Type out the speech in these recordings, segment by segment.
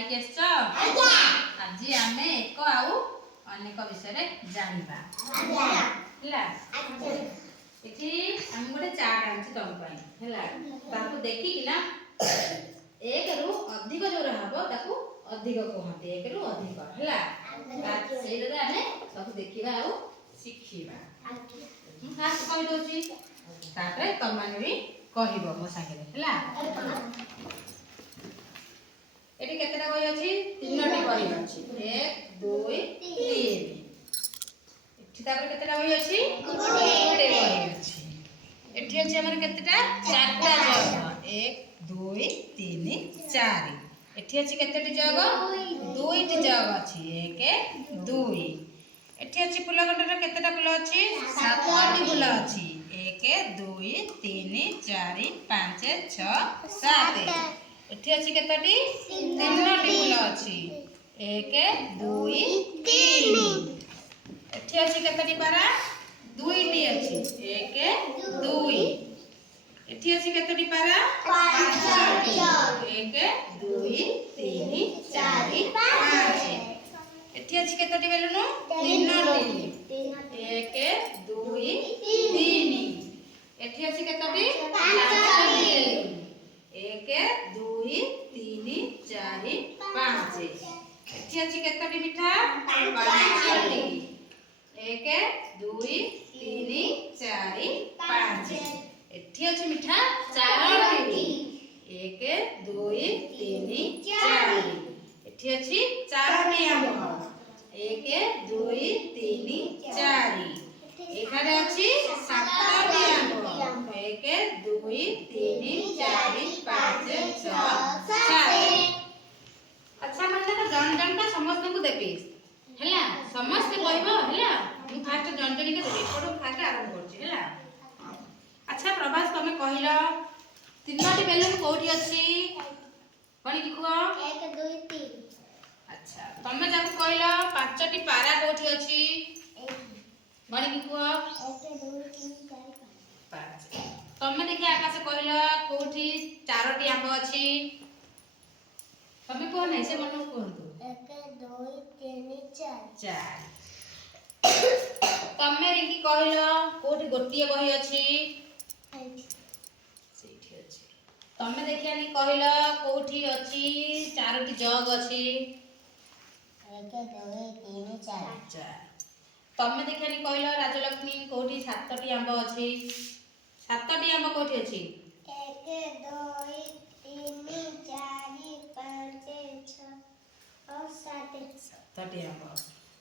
ଖାଇକି ଆସିଛ? ଆଜି ଆମେ ଏକ ଆଉ ଅନେକ ବିଷୟରେ ଜାଣିବା ହେଲା। ଏଠି ଆମେ ଗୋଟେ ଚାର୍ଟ ଆଣିଛୁ ତମ ପାଇଁ ହେଲା। ତାକୁ ଦେଖିକିନା ଏକରୁ ଅଧିକ ଯୋଉରା ହବ ତାକୁ ଅଧିକ କୁହନ୍ତି, ଏକରୁ ଅଧିକ ହେଲା। ସେଇଟାରେ ଆମେ ସବୁ ଦେଖିବା ଆଉ ଶିଖିବା। ମୁଁ ଫାଷ୍ଟ କହିଦଉଛି, ତାପରେ ତମମାନେ ବି କହିବ ମୋ ସାଙ୍ଗରେ ହେଲା। ଏଠି କେତେଟା ବହି ଅଛି? 3ଟି ବହି ଅଛି। 1 2 3। ଏଠି ତାପରେ କେତେଟା ବହି ଅଛି? ଗୋଟେ ବହି ଅଛି। ଏଠି ଅଛି ଆମର କେତେଟା? 4ଟା ଜଗ। 1 2 3 4। ଏଠି ଅଛି କେତେଟି ଜଗ? 2ଟି ଜଗ ଅଛି। 1 2। ଏଠି ଅଛି ଫୁଲ କୁଣ୍ଡରେ କେତେଟା ଫୁଲ ଅଛି? 7ଟି ଫୁଲ ଅଛି। 1 2 3 4 5 6 7। ଏଠି ଅଛି କେତେଟି? 3ଟି ଫୁଲ ଅଛି। 1 2 3। ଏଠି ଅଛି କେତେଟି ପାରା? 2ଟି ଅଛି। 1 2। ଏଠି ଅଛି କେତେଟି ପାରା? 5ଟି। 1 2 3 4 5। ଏଠି ଅଛି କେତେଟି ବେଲୁନ? 3ଟି। 1 2 3। ଏଠି ଅଛି କେତେଟି? 5ଟି। 1 2 3 4 5। ଏଠି ଅଛି କେତେଟି ମିଠା? 5ଟି। 1 2 3 4 5। ଏଠି ଅଛି ମିଠା 4ଟି। 1 2 3 4। ଏଠି ଅଛି 4ଟି ଆମ୍ବ। 1 2 3 4। ଏଠାରେ ଅଛି 7ଟି ଆମ୍ବ। 1 2 3 4 5 6 7। ଆଚ୍ଛା ମାନେ ତ ଜଣ ଜଣକା ସମସ୍ତଙ୍କୁ ଦେବି ହେଲା। ସମସ୍ତେ କହିବ ହେଲା। ମୁଁ ଫାଷ୍ଟ ଜଣ ଜଣିକା ଦେବି। ଏପଟୁ ଫାଷ୍ଟ ଆରମ୍ଭ କରୁଛି ହେଲା। ଆଚ୍ଛା ପ୍ରଭାସ ତମେ କହିଲ 3ଟି ବେଲୁନ କୋଉଠି ଅଛି? ଗଣିକି କୁହ। 1 2 3। ଆଚ୍ଛା ତମେ ଯାକୁ କହିଲ 5ଟି ପାରା କୋଉଠି ଅଛି? ଗଣିକି କୁହ। 1 2 3 4 5। ତମେ ଦେଖି ଆକାଶ କହିଲ କୋଉଠି 4ଟି ଆମ୍ବ ଅଛି? ତମେ କୁହ ନାହିଁ, ସେ ମନକୁ କୁହନ୍ତୁ। 1 2 3 4। ତମେ ରିଙ୍କି କହିଲ କୋଉଠି ଗୋଟିଏ ବହି ଅଛି? ସେଇଠି ଅଛି। ତମେ ଦେଖିଆନି କହିଲ କୋଉଠି ଅଛି 4ଟି ଜଗ ଅଛି? 1 2 3 4। ତମେ ଦେଖିଆନି କହିଲ ରାଜଲକ୍ଷ୍ମୀ କୋଉଠି 7ଟି ଆମ୍ବ ଅଛି? 7ଟି ଆମ୍ବ କୋଉଠି ଅଛି? 1 2 3 4 5 6 7। 7ଟି ଆମ୍ବ।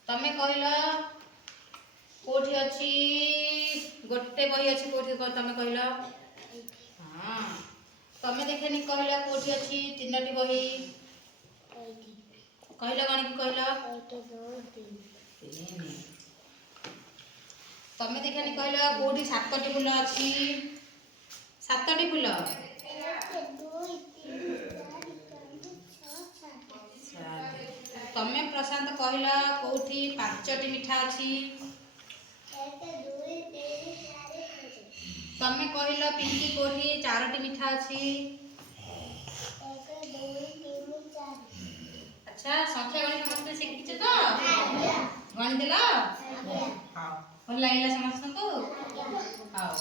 ତମେ କହିଲ କୋଉଠି ଅଛି ଗୋଟେ ବହି ଅଛି? କୋଉଠି ତମେ କହିଲ? ହଁ। ତମେ ଦେଖିଆନି କହିଲ କୋଉଠି ଅଛି 3ଟି ବହି? କହିଲ ଗଣିକି କହିଲ। 1 2 3। ତମେ ଦେଖିଆନି କହିଲ କୋଉଠି 7ଟି ଫୁଲ ଅଛି? 7ଟି ଫୁଲ। 1 2 3 4 5 6 7। ତମେ ପ୍ରଶାନ୍ତ କହିଲ କୋଉଠି 5ଟି ମିଠା ଅଛି? 1 2 3 4 5। ତମେ କହିଲ ପିଙ୍କି କୋଉଠି 4ଟି ମିଠା ଅଛି? 1 2 3 4। ଆଚ୍ଛା ସଂଖ୍ୟା ଗଣି ସମସ୍ତେ ଶିଖିଛ ତ? ଆଜ୍ଞା। ଗଣିଦେଲ? ଆଜ୍ଞା। ହଉ। ଭଲ ଲାଗିଲା ସମସ୍ତଙ୍କୁ? ଆଜ୍ଞା। ହଉ।